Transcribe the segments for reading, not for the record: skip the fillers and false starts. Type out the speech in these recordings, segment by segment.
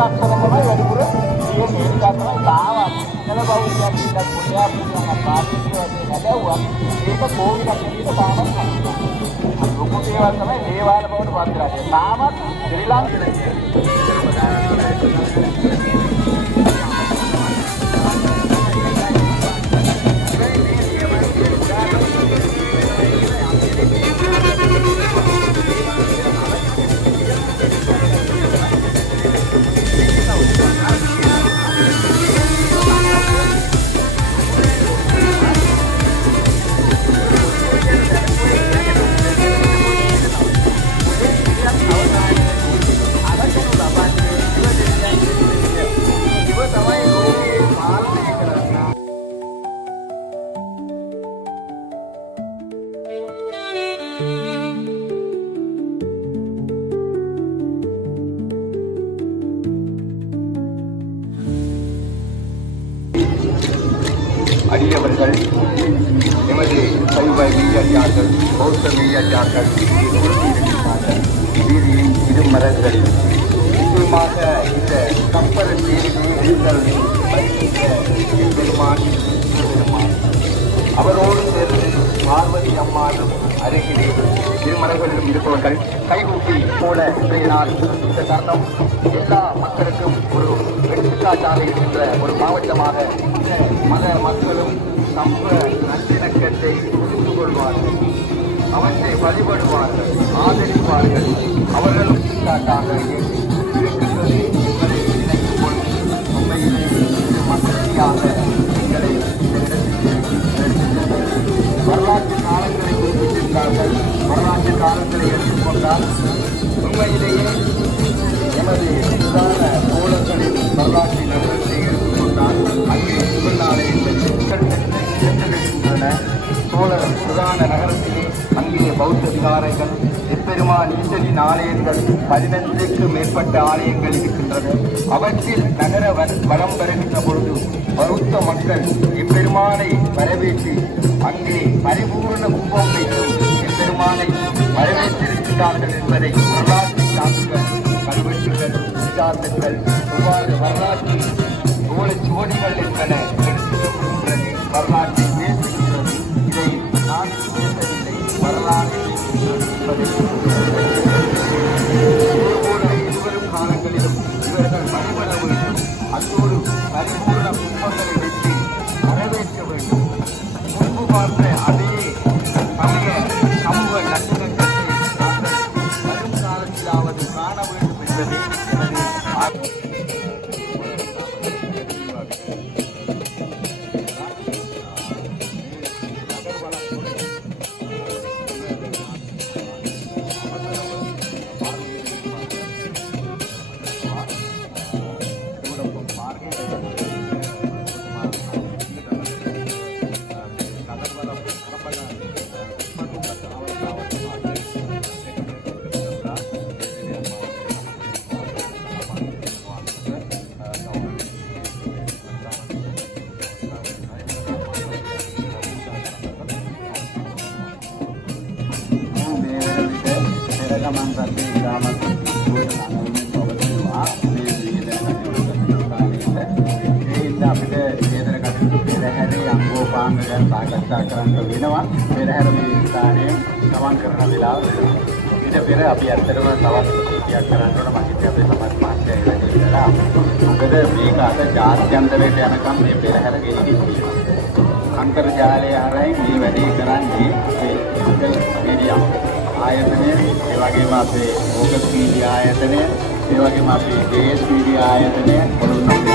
ලක්ෂණ තමයි වැඩිපුර තියෙන්නේ. ඒක තමයි තාම සිංහල බෞද්ධයන් කියලා කොටියා පිළිගන්න පාටිකේ වගේ නැදවුවා. ඒක කෝවිඩක් විදිහට තාමත් හම්බුනේ. ලොකු දේවල් තමයි දේවාල බවට පත් වෙලා තියෙන්නේ. තාමත් ශ්‍රී ලාංකිකයන් அடியவர்கள் எமது சைவ மெய்யடியார்கள் பௌத்த மெய்யடியார்கள் கூறியிருக்கிறார்கள். வீதியின் இரு மரங்களில் முக்கியமாக இந்த கப்பல் பெருமான் அவரோடு சேர்ந்து பார்வதி அம்மாவும் அருகிலே திருமலைகளிலும் இருப்பவர்கள் கைகூட்டி போல இன்றைய நாள் இந்த தருணம் எல்லா மக்களுக்கும் ஒரு எடுத்துக்காட்டாக இருக்கின்ற ஒரு மாவட்டமாக இந்த மத மக்களும் சமூக நல்லிணக்கத்தை புரிந்து கொள்வார்கள், அவற்றை வழிபடுவார்கள், ஆதரிப்பார்கள். அவர்களும் எடுத்துக்காட்டாக இருக்கின்றது என்பதை நினைக்கும் பொழுது உண்மையிலே மகிழ்ச்சியாக எங்களை வரலாற்று காலங்களை குறிப்பிட்டிருந்தார்கள். வரலாற்று காலங்களை எடுத்துக்கொண்டால் உண்மையிலேயே எமது பிரதான தோழர்களின் வரலாற்று நகரத்தை எடுத்துக்கொண்டால் அங்கே திருநாளை சென்றிருக்கின்றன. சோழர் பிரதான நகரத்திலே அங்கே பௌத்த விகாரைகள், எப்பெருமான் ஈசனின் ஆலயங்கள் 15க்கு மேற்பட்ட ஆலயங்கள் இருக்கின்றன. அவற்றில் நகர வரம் பெறுகின்ற பொழுது பௌத்த மக்கள் எப்பெருமானை வரவேற்று அங்கே பரிபூர்ண கும்பம் வைத்து எப்பெருமானை வரவேற்றிருக்கிறார்கள் என்பதை வரலாற்று சான்றுகள், கல்வெட்டுகள், இதிகாசங்கள், இவ்வாறு வரலாற்று சுவடிகள் என்பன எடுத்துக்கொள்கின்றது, வரலாற்றை பேசுகின்றது. இதை நான் பேசவில்லை, வரலாறு இருவரும் காலங்களிலும் இவர்கள் வழிபட வேண்டும். அத்தோடு பரிபூர்ண கும்பங்களை வைத்து வரவேற்க வேண்டும். முன்பு பார்த்த அதே சமய சமூக நல்லிணக்கத்தை நாங்கள் வரும் காலத்திலாவது காண வேண்டும் என்பது எனது සාකච්ඡා කරන්න වෙනවා. පෙරහැර මේ ස්ථානයේ ගමන් කරන වෙලාව ඊට පෙර අපි ඇත්තටම තවත් කියක් කරන්න ඕන. මම හිතේ අපේ සමාජ මාධ්‍යය ඉඳලා මොකද මේක අද ජාත්‍යන්තරයට යනකම් මේ පෙරහැර ගෙනිච්චි අන්තර්ජාලය හරහා මේ වැඩේ කරන්නේ අපේ සිංහල මීඩියා ආයතනය, ඒ වගේම අපේ ඕගස් මීඩියා ආයතනය, ඒ වගේම අපේ ජේඑස් මීඩියා ආයතනය පොළොන්නරුව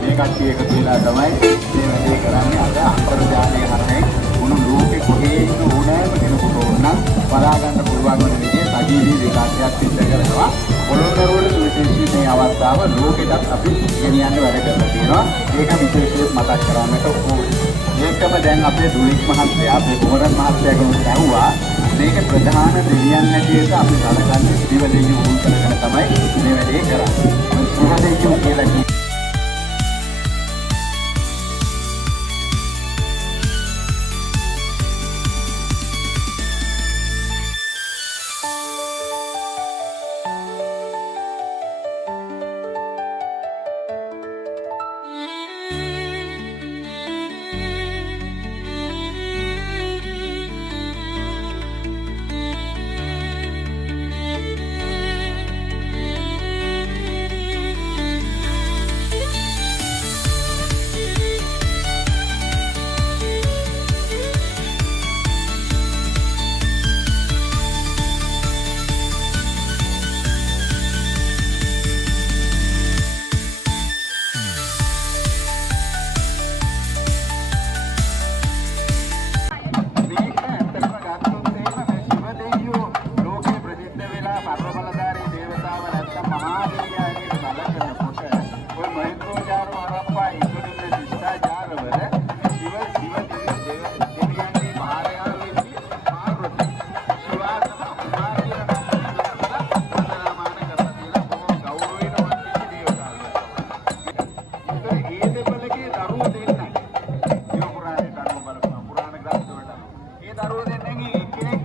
මේ කට්ටිය එකතු වෙලා තමයි මේ වැඩේ කරන්නේ. අද අන්තර්ජාලය හරහා මුළු ලෝකෙ කොහේ ඉන්න ඕනෑම කෙනෙකුට ඕන බලා ගන්න පුළුවන් වෙන විදිහේ සජීවී විකාශයක් සිද්ධ කරනවා. පොළොන්නරුවේ විශේෂී මේ අවස්ථාව ලෝකෙටත් අපි ගෙනියන්න වැඩ කරලා තියෙනවා. ඒක විශේෂයෙන් මතක් කරන්නට ඕනේ. ඒකම දැන් අපේ දුලික් මහත්තයා, අපේ කුමරන් මහත්තයාගෙන් ඇහුවා මේක ප්‍රධාන දෙවියන් හැටියට අපි සලකන්නේ ත්‍රිවදෙවියන් වුන් කරගෙන තමයි මේ වැඩේ කරන්නේ. ත්‍රිවදෙවියන් කියලා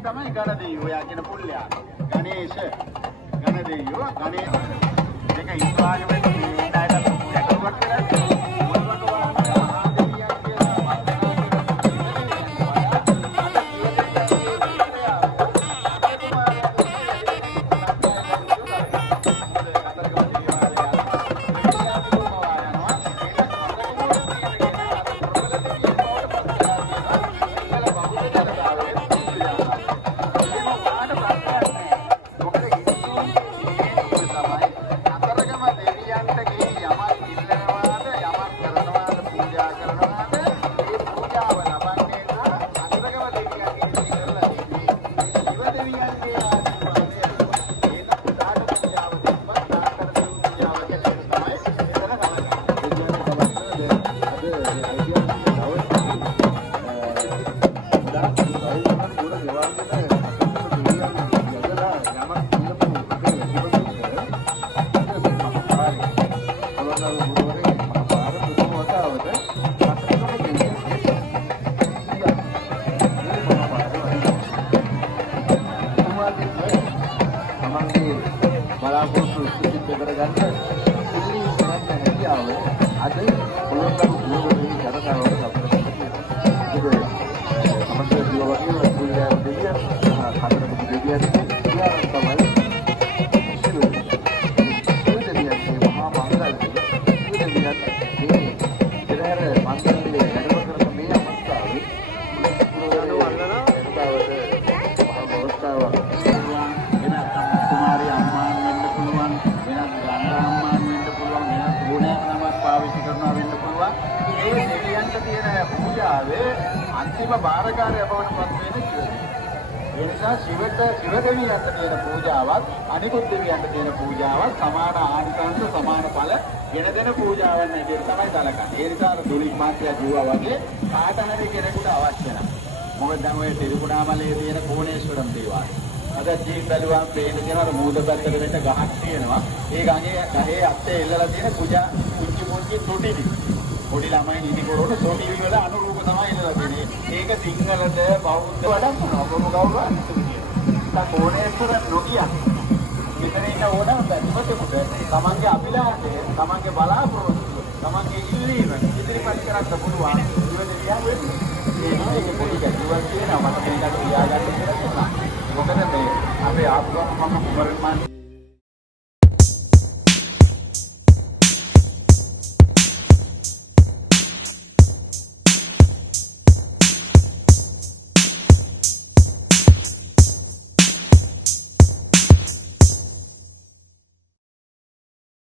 තමයි ගණදෙයියෝ. ඔයා කියන පුල්ලයා. ගණේශ ගණදෙයියෝ ගණේශ දෙක ඉස්වාගේ වෙන්නේ මේ ඩයලොග් කරුවක් කරන්නේ. අන්තිම බාරකාරය බවට පත් වෙන සිවයි. ඒ නිසා සිව දෙවියන්ට තියෙන පූජාවත් අනිකුත් දෙවියන්ට තියෙන පූජාවත් සමාන ආනිසංස සමාන ඵල ගෙන දෙන පූජාවන් හැටියට තමයි සැලකන්නේ. ඒ නිසා දුලික් මාත්‍යා කිව්වා වගේ කාට හරි කෙනෙකුට අවශ්‍ය නැහැ. මොකද දැන් ඔය තිරුකුණාමලයේ තියෙන කෝණේශ්වරම් දේවාලය. අද ජීත් බැලුවාම පේන තියෙනවා මූද පැත්තට වෙන්න ගහක් තියෙනවා. ඒ ගහේ අත්තේ එල්ලලා තියෙන පුංචි තොටිලි. පොඩි ළමයි නිදි කරන තොටිලි වල අනුරූප තමයි ඉඳලා තියෙන්නේ. ඒක සිංහලද බෞද්ධ වඩා මොනවද කවුරුහරි හිතුවේ. කෝණේශ්වර නොකිය. මෙතන ඉන්න ඕනම බැතිමතෙකුට තමන්ගේ අභිලාෂය, තමන්ගේ බලාපොරොත්තු, තමන්ගේ ඉල්ලීම ඉදිරිපත් කරන්න පුළුවන්. ඉවදෙලිය